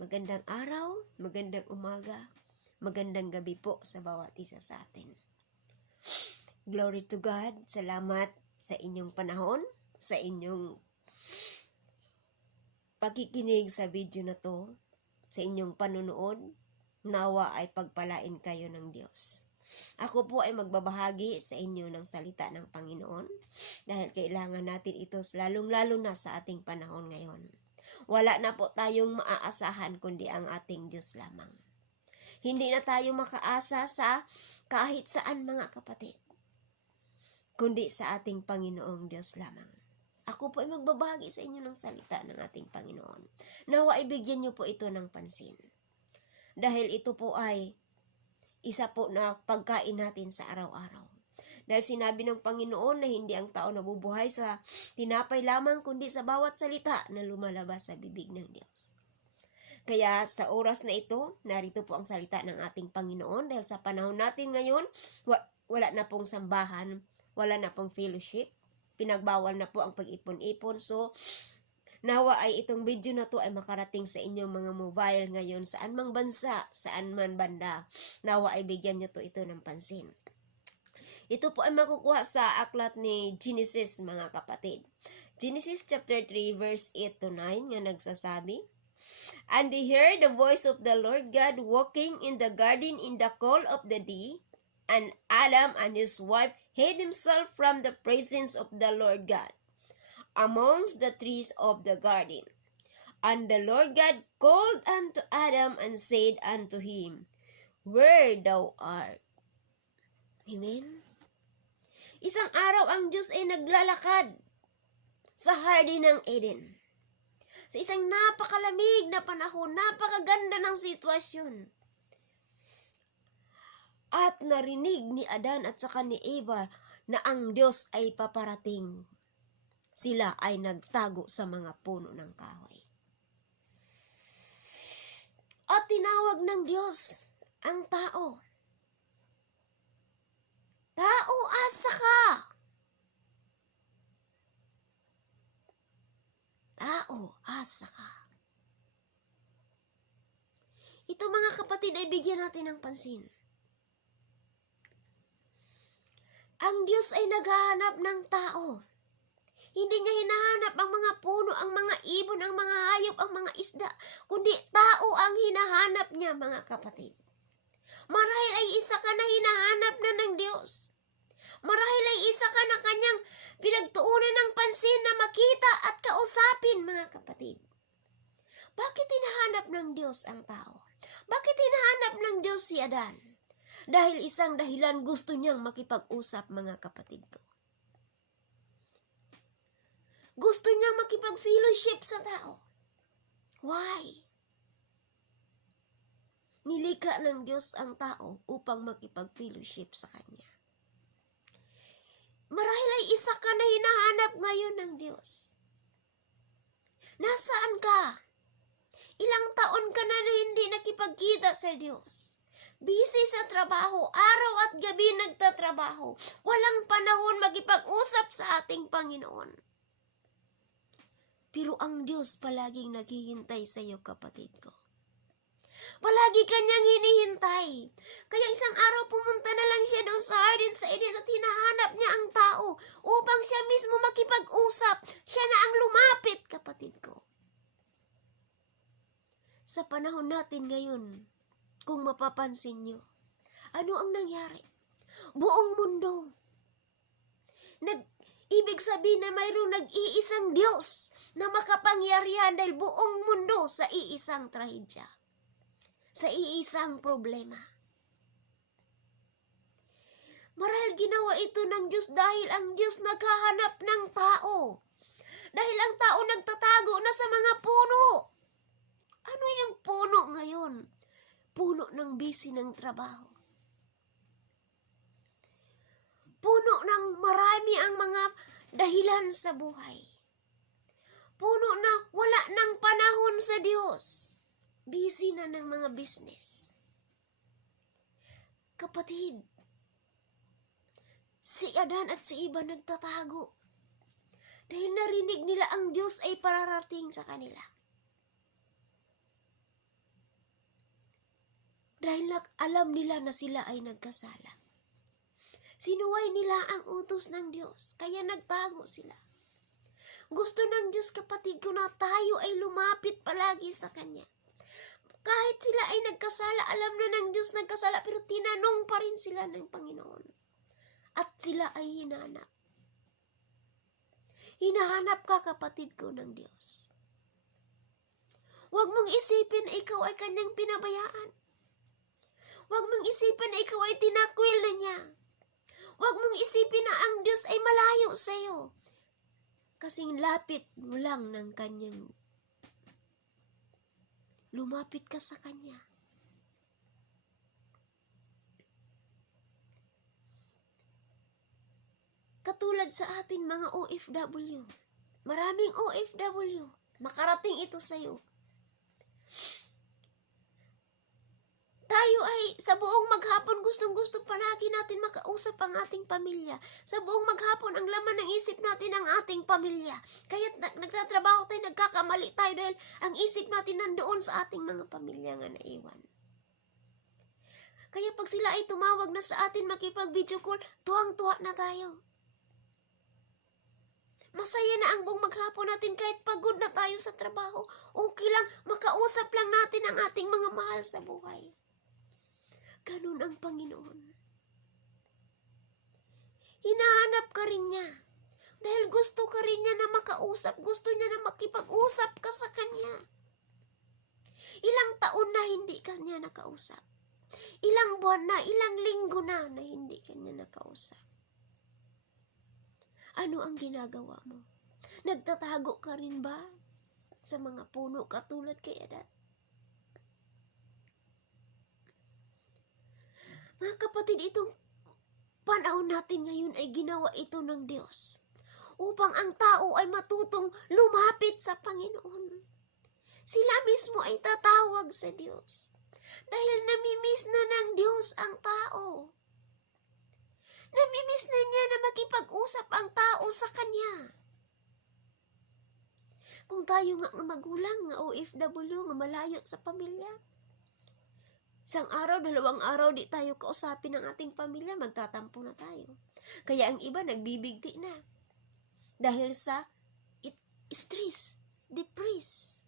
Magandang araw, magandang umaga, magandang gabi po sa bawat isa sa atin. Glory to God, salamat sa inyong panahon, sa inyong pakikinig sa video na to, sa inyong panunood. Nawa ay pagpalain kayo ng Diyos. Ako po ay magbabahagi sa inyo ng salita ng Panginoon dahil kailangan natin ito lalong-lalo na sa ating panahon ngayon. Wala na po tayong maaasahan kundi ang ating Diyos lamang. Hindi na tayo makaasa sa kahit saan mga kapatid, kundi sa ating Panginoong Diyos lamang. Ako po ay magbabahagi sa inyo ng salita ng ating Panginoon. Nawa ibigyan niyo po ito ng pansin. Dahil ito po ay isa po na pagkain natin sa araw-araw. Dahil sinabi ng Panginoon na hindi ang tao nabubuhay sa tinapay lamang kundi sa bawat salita na lumalabas sa bibig ng Diyos. Kaya sa oras na ito, narito po ang salita ng ating Panginoon dahil sa panahon natin ngayon, wala na pong sambahan, wala na pong fellowship, pinagbawal na po ang pag-ipon-ipon. So, nawa ay itong video na to ay makarating sa inyong mga mobile ngayon, saan mang bansa, saan man banda. Nawa ay bigyan nyo to ito ng pansin. Ito po ay makukuha sa aklat ni Genesis mga kapatid. Genesis chapter 3 verse 8 to 9 nga nagsasabi, "And they heard the voice of the Lord God walking in the garden in the cool of the day, and Adam and his wife hid himself from the presence of the Lord God amongst the trees of the garden. And the Lord God called unto Adam and said unto him, Where thou art?" Amen? Isang araw ang Diyos ay naglalakad sa Garden ng Eden. Sa isang napakalamig na panahon, napakaganda ng sitwasyon. At narinig ni Adan at saka ni Eva na ang Diyos ay paparating. Sila ay nagtago sa mga puno ng kahoy. At tinawag ng Diyos ang tao. Tao, asa ka? Tao, asa ka? Ito mga kapatid ay bigyan natin ng pansin. Ang Diyos ay naghahanap ng tao. Hindi niya hinahanap ang mga puno, ang mga ibon, ang mga hayop, ang mga isda, kundi tao ang hinahanap niya mga kapatid. Marahil ay isa ka na hinahanap na ng Diyos. Marahil ay isa ka na kanyang pinagtuunan ng pansin na makita at kausapin mga kapatid. Bakit hinahanap ng Diyos ang tao? Bakit hinahanap ng Diyos si Adan? Dahil isang dahilan, gusto niyang makipag-usap mga kapatid ko. Gusto niyang makipag-fellowship sa tao. Why? Nilikha ng Diyos ang tao upang makipag-fellowship sa Kanya. Marahil ay isa ka na hinahanap ngayon ng Diyos. Nasaan ka? Ilang taon ka na hindi nakipagkita sa Diyos. Busy sa trabaho, araw at gabi nagtatrabaho. Walang panahon magipag-usap sa ating Panginoon. Pero ang Diyos palaging naghihintay sa iyo, kapatid ko. Palagi kanyang hinihintay. Kaya isang araw pumunta na lang siya doon sa Garden sa Eden at hinahanap niya ang tao upang siya mismo makipag-usap. Siya na ang lumapit, kapatid ko. Sa panahon natin ngayon, kung mapapansin nyo, ano ang nangyari? Buong mundo. Ibig sabihin na mayroong nag-iisang Diyos na makapangyarihan dahil buong mundo sa iisang trahedya. Sa iisang problema. Marahil ginawa ito ng Diyos dahil ang Diyos naghahanap ng tao. Dahil ang tao nagtatago na sa mga puno. Ano yung puno ngayon? Puno ng busy ng trabaho. Puno ng marami ang mga dahilan sa buhay. Puno na wala ng panahon sa Diyos. Busy na ng mga business. Kapatid, si Adan at si Eva nagtatago. Dahil narinig nila ang Diyos ay pararating sa kanila. Dahil alam nila na sila ay nagkasala. Sinuway nila ang utos ng Diyos, kaya nagtago sila. Gusto ng Diyos, kapatid ko, na tayo ay lumapit palagi sa Kanya. Kahit sila ay nagkasala, alam na ng Diyos nagkasala, pero tinanong pa rin sila ng Panginoon. At sila ay hinanap. Hinahanap ka, kapatid ko, ng Diyos. Huwag mong isipin na ikaw ay Kanyang pinabayaan. Huwag mong isipin na ikaw ay tinakwil na niya. Huwag mong isipin na ang Diyos ay malayo sa iyo. Kasing lapit mo lang ng Kanyang. Lumapit ka sa Kanya. Katulad sa atin mga OFW. Maraming OFW. Makarating ito sa iyo. Tayo ay sa buong maghapon gustong-gusto palagi natin makausap ang ating pamilya. Sa buong maghapon ang laman ng isip natin ang ating pamilya. Kaya nagtatrabaho tayo, nagkakamali tayo dahil ang isip natin nandoon sa ating mga pamilya nga naiwan. Kaya pag sila ay tumawag na sa atin makipag-video call, tuwang-tuwa na tayo. Masaya na ang buong maghapon natin kahit pagod na tayo sa trabaho. Okay lang, makausap lang natin ang ating mga mahal sa buhay. Ganun ang Panginoon. Hinahanap ka rin niya. Dahil gusto ka rin niya na makausap. Gusto niya na makipag-usap ka sa Kanya. Ilang taon na hindi ka niya nakausap. Ilang buwan na, ilang linggo na hindi ka niya nakausap. Ano ang ginagawa mo? Nagtatago ka rin ba sa mga puno katulad kay Adan? Mga kapatid, itong panahon natin ngayon ay ginawa ito ng Diyos upang ang tao ay matutong lumapit sa Panginoon. Sila mismo ay tatawag sa Diyos dahil namimiss na ng Diyos ang tao. Namimiss na niya na makipag-usap ang tao sa Kanya. Kung tayo nga magulang, nga OFW, nga malayo sa pamilya, isang araw, 2 araw, di tayo kausapin ng ating pamilya, magtatampo na tayo. Kaya ang iba nagbibigti na. Dahil sa stress, depressed.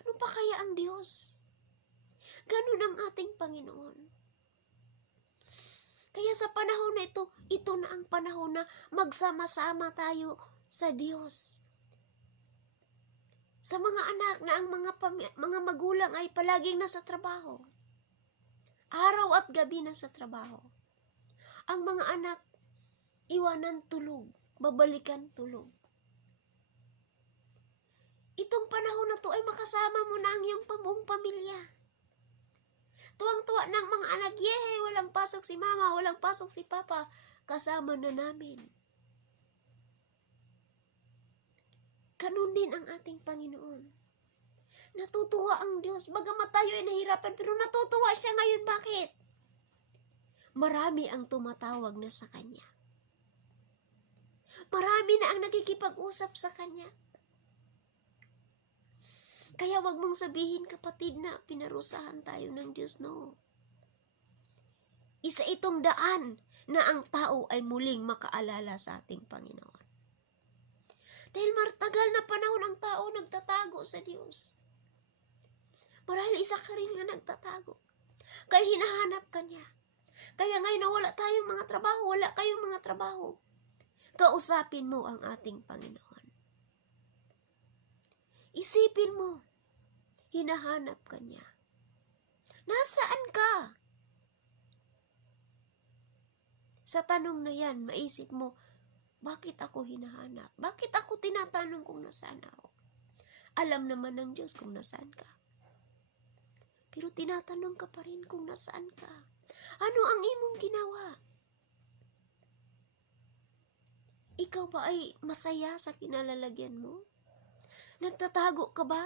Ano pa kaya ang Diyos? Ganun ang ating Panginoon. Kaya sa panahon na ito na ang panahon na magsama-sama tayo sa Diyos. Sa mga anak na ang mga magulang ay palaging nasa trabaho. Araw at gabi nasa trabaho. Ang mga anak, iwanan tulog, babalikan tulog. Itong panahon na to ay makasama mo na ang iyong buong pamilya. Tuwang-tuwa ng mga anak, yay, walang pasok si mama, walang pasok si papa, kasama na namin. Ganun din ang ating Panginoon. Natutuwa ang Diyos. Bagamat tayo ay nahirapan, pero natutuwa siya ngayon. Bakit? Marami ang tumatawag na sa Kanya. Marami na ang nakikipag-usap sa Kanya. Kaya wag mong sabihin, kapatid, na pinarusahan tayo ng Diyos. No. Isa itong daan na ang tao ay muling makaalala sa ating Panginoon. Dahil martagal na panahon ang tao nagtatago sa Diyos. Marahil isa ka rin nga nagtatago. Kaya hinahanap ka niya. Kaya ngayon na wala tayong mga trabaho, wala kayong mga trabaho, kausapin mo ang ating Panginoon. Isipin mo, hinahanap ka niya. Nasaan ka? Sa tanong na yan, maisip mo, bakit ako hinahanap? Bakit ako tinatanong kung nasaan ako? Alam naman ng Diyos kung nasaan ka. Pero tinatanong ka pa rin kung nasaan ka. Ano ang imong ginawa? Ikaw ba ay masaya sa kinalalagyan mo? Nagtatago ka ba?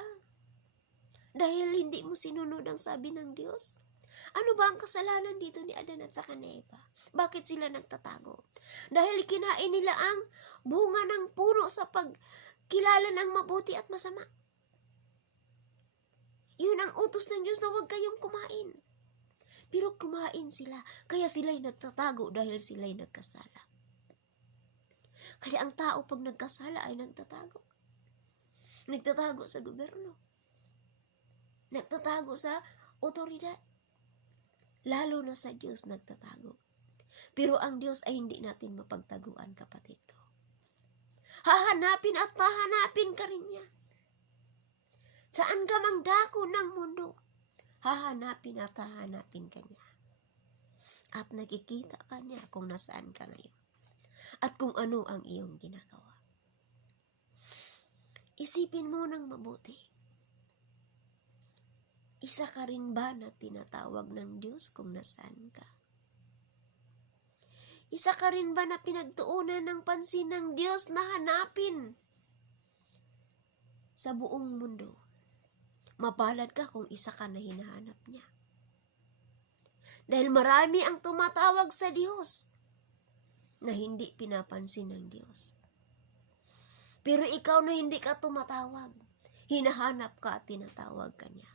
Dahil hindi mo sinunod ang sabi ng Diyos? Ano ba ang kasalanan dito ni Adan at saka ni Eva? Bakit sila nagtatago? Dahil kinain nila ang bunga ng puno sa pagkilala ng mabuti at masama. Yun ang utos ng Diyos na huwag kayong kumain. Pero kumain sila, kaya sila'y nagtatago dahil sila'y nagkasala. Kaya ang tao pag nagkasala ay nagtatago. Nagtatago sa gobyerno. Nagtatago sa otoridad. Lalo na sa Diyos nagtatago. Pero ang Diyos ay hindi natin mapagtaguan, kapatid ko. Hahanapin at hahanapin ka rin niya. Saan ka mang dako ng mundo, hahanapin at hahanapin ka niya. At nakikita ka niya kung nasaan ka ngayon. At kung ano ang iyong ginagawa. Isipin mo ng mabuti. Isa ka rin ba na tinatawag ng Diyos kung nasaan ka? Isa ka rin ba na pinagtuunan ng pansin ng Diyos na hanapin sa buong mundo? Mapalad ka kung isa ka na hinahanap niya. Dahil marami ang tumatawag sa Diyos na hindi pinapansin ng Diyos. Pero ikaw na hindi ka tumatawag, hinahanap ka at tinatawag ka niya.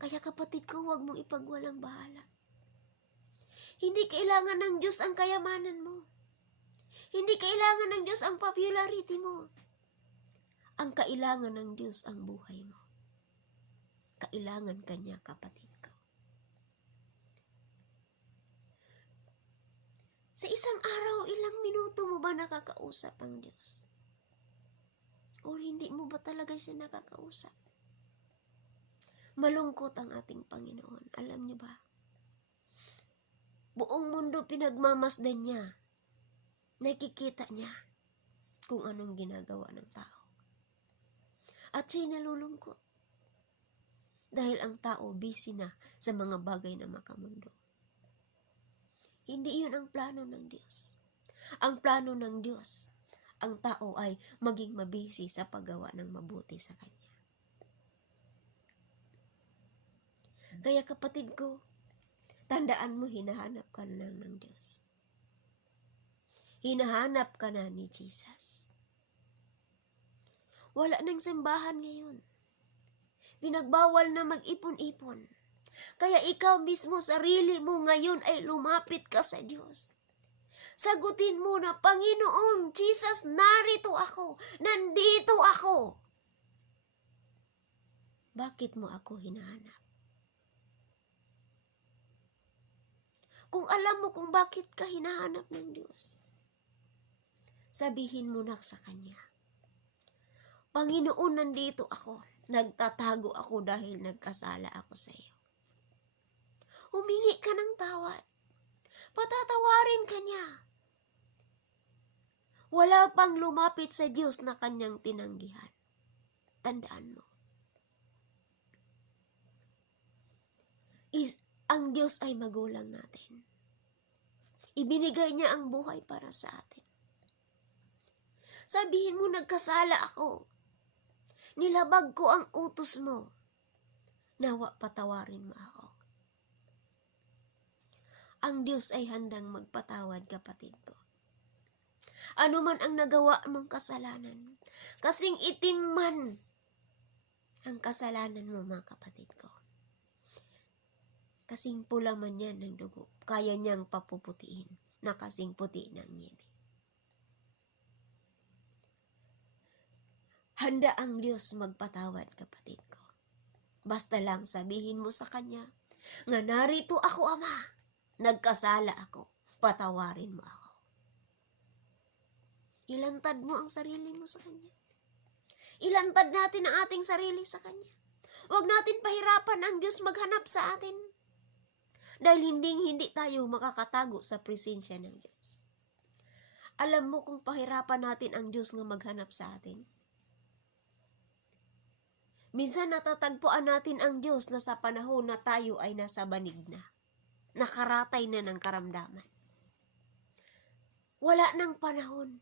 Kaya kapatid ko, huwag mong ipagwalang bahala. Hindi kailangan ng Diyos ang kayamanan mo. Hindi kailangan ng Diyos ang popularity mo. Ang kailangan ng Diyos ang buhay mo. Kailangan ka niya, kapatid ko. Sa isang araw, ilang minuto mo ba nakakausap ang Diyos? O hindi mo ba talaga siya nakakausap? Malungkot ang ating Panginoon. Alam niyo ba? Buong mundo pinagmamasdan niya. Nakikita niya kung anong ginagawa ng tao. At siya'y nalulungkot. Dahil ang tao busy na sa mga bagay na makamundo. Hindi yun ang plano ng Diyos. Ang plano ng Diyos, ang tao ay maging mabisi sa paggawa ng mabuti sa Kanya. Kaya kapatid ko, tandaan mo, hinahanap ka na ng Diyos. Hinahanap ka na ni Jesus. Wala nang simbahan ngayon. Pinagbawal na mag-ipon-ipon. Kaya ikaw mismo, sarili mo ngayon ay lumapit ka sa Diyos. Sagutin mo na, Panginoon, Jesus, narito ako. Nandito ako. Bakit mo ako hinahanap? Kung alam mo kung bakit ka hinahanap ng Diyos, sabihin mo na sa Kanya, Panginoon, nandito ako. Nagtatago ako dahil nagkasala ako sa iyo. Humingi ka ng tawad. Patatawarin ka niya. Wala pang lumapit sa Diyos na kanyang tinanggihan. Tandaan mo. Ang Diyos ay magulang natin. Ibinigay niya ang buhay para sa atin. Sabihin mo, nagkasala ako. Nilabag ko ang utos mo. Nawa patawarin mo ako. Ang Diyos ay handang magpatawad, kapatid ko. Ano man ang nagawa mong kasalanan, kasing itim man ang kasalanan mo, mga kapatid ko. Kasing pula man yan ng dugo, kaya niyang papuputiin na kasing puti ng niebe. Handa ang Diyos magpatawad, kapatid ko. Basta lang sabihin mo sa Kanya, nga narito ako, Ama, nagkasala ako, patawarin mo ako. Ilantad mo ang sarili mo sa Kanya. Ilantad natin ang ating sarili sa Kanya. Huwag natin pahirapan ang Diyos maghanap sa atin. Dahil hindi tayo makakatago sa presensya ng Diyos. Alam mo kung pahirapan natin ang Diyos nga maghanap sa atin? Minsan natatagpuan natin ang Diyos na sa panahon na tayo ay nasa banig na. Nakaratay na ng karamdaman. Wala nang panahon.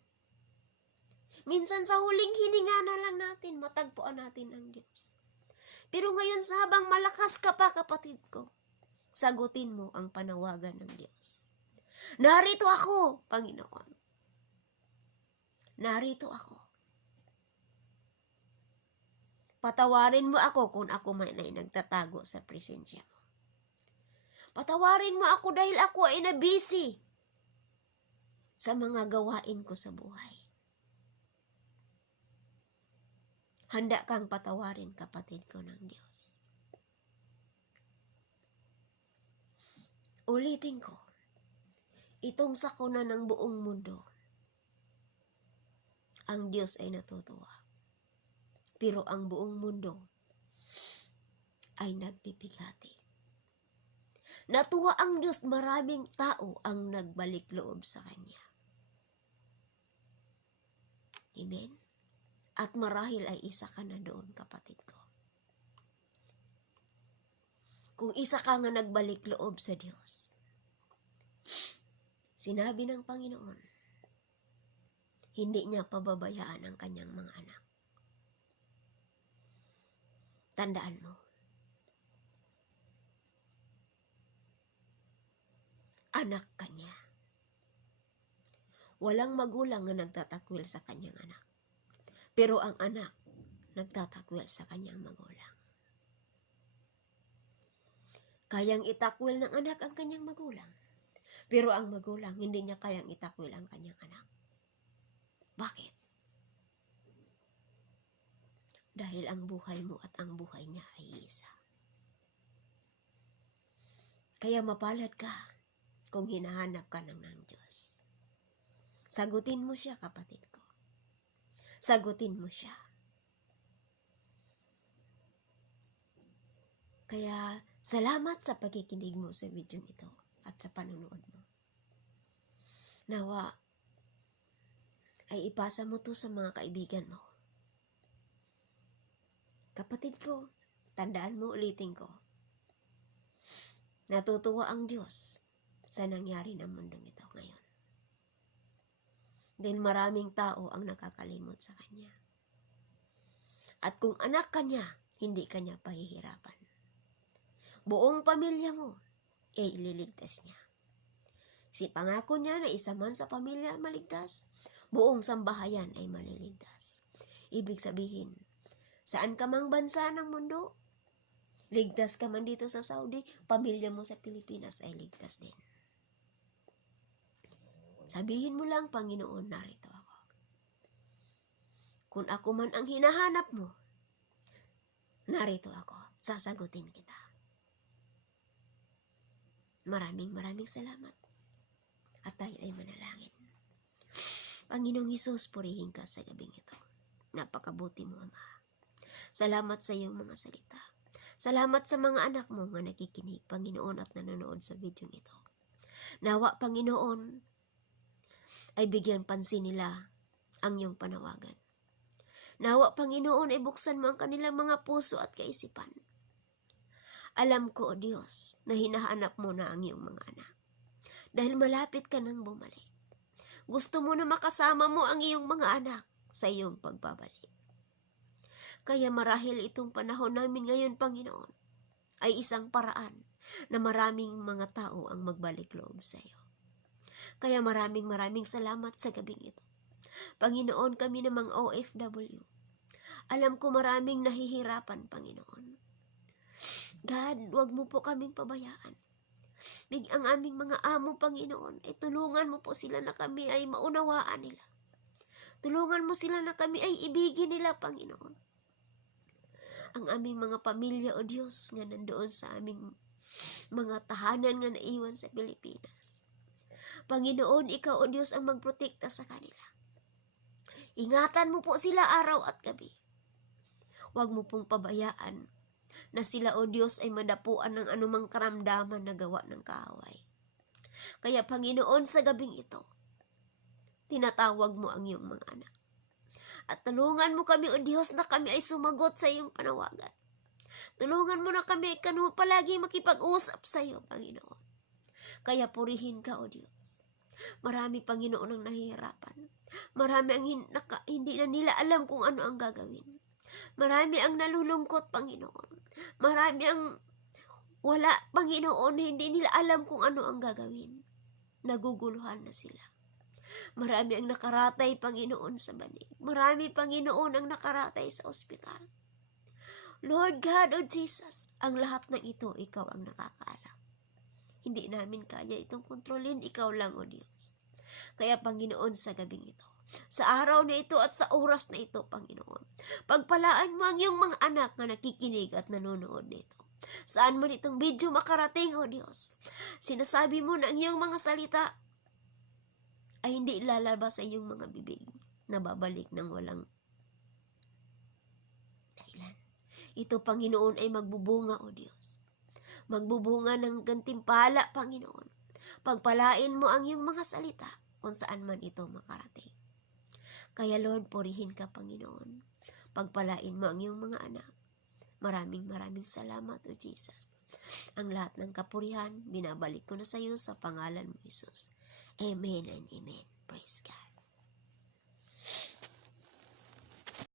Minsan sa huling hininga na lang natin, matagpuan natin ang Diyos. Pero ngayon, sa habang malakas ka pa, kapatid ko, sagutin mo ang panawagan ng Diyos. Narito ako, Panginoon. Narito ako. Patawarin mo ako kung ako man ay nagtatago sa presensya mo. Patawarin mo ako dahil ako ay nabisi sa mga gawain ko sa buhay. Handa kang patawarin, kapatid ko ng Diyos. Ulitin ko, itong sakuna ng buong mundo, ang Diyos ay natutuwa. Pero ang buong mundo ay nagpipigati. Natuwa ang Diyos, maraming tao ang nagbalik loob sa Kanya. Amen? At marahil ay isa ka na doon, kapatid ko. Kung isa ka nga nagbalik loob sa Diyos, sinabi ng Panginoon, hindi niya pababayaan ang kanyang mga anak. Tandaan mo, anak ka niya. Walang magulang na nagtatakwil sa kanyang anak. Pero ang anak, nagtatakwil sa kanyang magulang. Kayang itakwil ng anak ang kanyang magulang. Pero ang magulang, hindi niya kayang itakwil ang kanyang anak. Bakit? Dahil ang buhay mo at ang buhay niya ay isa. Kaya mapalad ka kung hinahanap ka ng Diyos. Sagutin mo siya, kapatid ko. Sagutin mo siya. Kaya salamat sa pakikinig mo sa video ito at sa panonood mo. Nawa ay ipasa mo to sa mga kaibigan mo. Kapatid ko, tandaan mo, ulitin ko. Natutuwa ang Diyos sa nangyari ng mundong ito ngayon. Dahil maraming tao ang nakakalimot sa Kanya. At kung anak ka niya, hindi ka niya pahihirapan. Buong pamilya mo, ililigtas niya. Si pangako niya na isa man sa pamilya maligtas, buong sambahayan ay maliligtas. Ibig sabihin, saan ka mang bansa ng mundo, ligtas ka man dito sa Saudi, pamilya mo sa Pilipinas ay ligtas din. Sabihin mo lang, Panginoon, narito ako. Kung ako man ang hinahanap mo, narito ako, sasagutin kita. Maraming salamat. At tayo ay manalangin. Panginoong Hesus, purihin ka sa gabing ito. Napakabuti mo, Ama. Salamat sa iyong mga salita. Salamat sa mga anak mo nga nakikinig, Panginoon, at nanonood sa video ito. Nawa, Panginoon, ay bigyan pansin nila ang iyong panawagan. Nawa, Panginoon, ay buksan mo ang kanilang mga puso at kaisipan. Alam ko, O Diyos, na hinahanap mo na ang iyong mga anak. Dahil malapit ka nang bumalik. Gusto mo na makasama mo ang iyong mga anak sa iyong pagbabalik. Kaya marahil itong panahon namin ngayon, Panginoon, ay isang paraan na maraming mga tao ang magbalik loob sa iyo. Kaya maraming salamat sa gabing ito. Panginoon, kami namang OFW. Alam ko maraming nahihirapan, Panginoon. God, huwag mo po kaming pabayaan. Ang aming mga amo, Panginoon, ay tulungan mo po sila na kami ay maunawaan nila. Tulungan mo sila na kami ay ibigin nila, Panginoon. Ang aming mga pamilya, O Diyos, nga nandoon sa aming mga tahanan nga naiwan sa Pilipinas. Panginoon, Ikaw, O Diyos, ang magprotekta sa kanila. Ingatan mo po sila araw at gabi. Huwag mo pong pabayaan na sila, O Diyos, ay madapuan ng anumang karamdaman na gawa ng kaaway. Kaya, Panginoon, sa gabing ito, tinatawag mo ang iyong mga anak. At tulungan mo kami, O Diyos, na kami ay sumagot sa iyong panawagan. Tulungan mo na kami palagi makipag-usap sa iyo, Panginoon. Kaya purihin ka, O Diyos. Marami, Panginoon, ang nahihirapan. Marami ang hindi na nila alam kung ano ang gagawin. Marami ang nalulungkot, Panginoon. Marami ang wala, Panginoon, hindi nila alam kung ano ang gagawin. Naguguluhan na sila. Marami ang nakaratay, Panginoon, sa banig. Marami, Panginoon, ang nakaratay sa ospital. Lord God, O Jesus, ang lahat ng ito, ikaw ang nakakaalam. Hindi namin kaya itong kontrolin, ikaw lang, O Diyos. Kaya Panginoon, sa gabing ito, sa araw na ito at sa oras na ito, Panginoon, pagpalaan mo ang iyong mga anak na nakikinig at nanonood nito. Saan man itong video makarating, O Diyos, sinasabi mo na ang iyong mga salita ay hindi lalabas sa iyong mga bibig na babalik ng walang dahilan. Ito, Panginoon, ay magbubunga, O Diyos. Magbubunga ng gantimpala, Panginoon. Pagpalain mo ang iyong mga salita kung saan man ito makarating. Kaya Lord, purihin ka, Panginoon. Pagpalain mo ang iyong mga anak. Maraming salamat, O Jesus. Ang lahat ng kapurihan, binabalik ko na sa iyo sa pangalan mo, Jesus. Amen and amen. Praise God.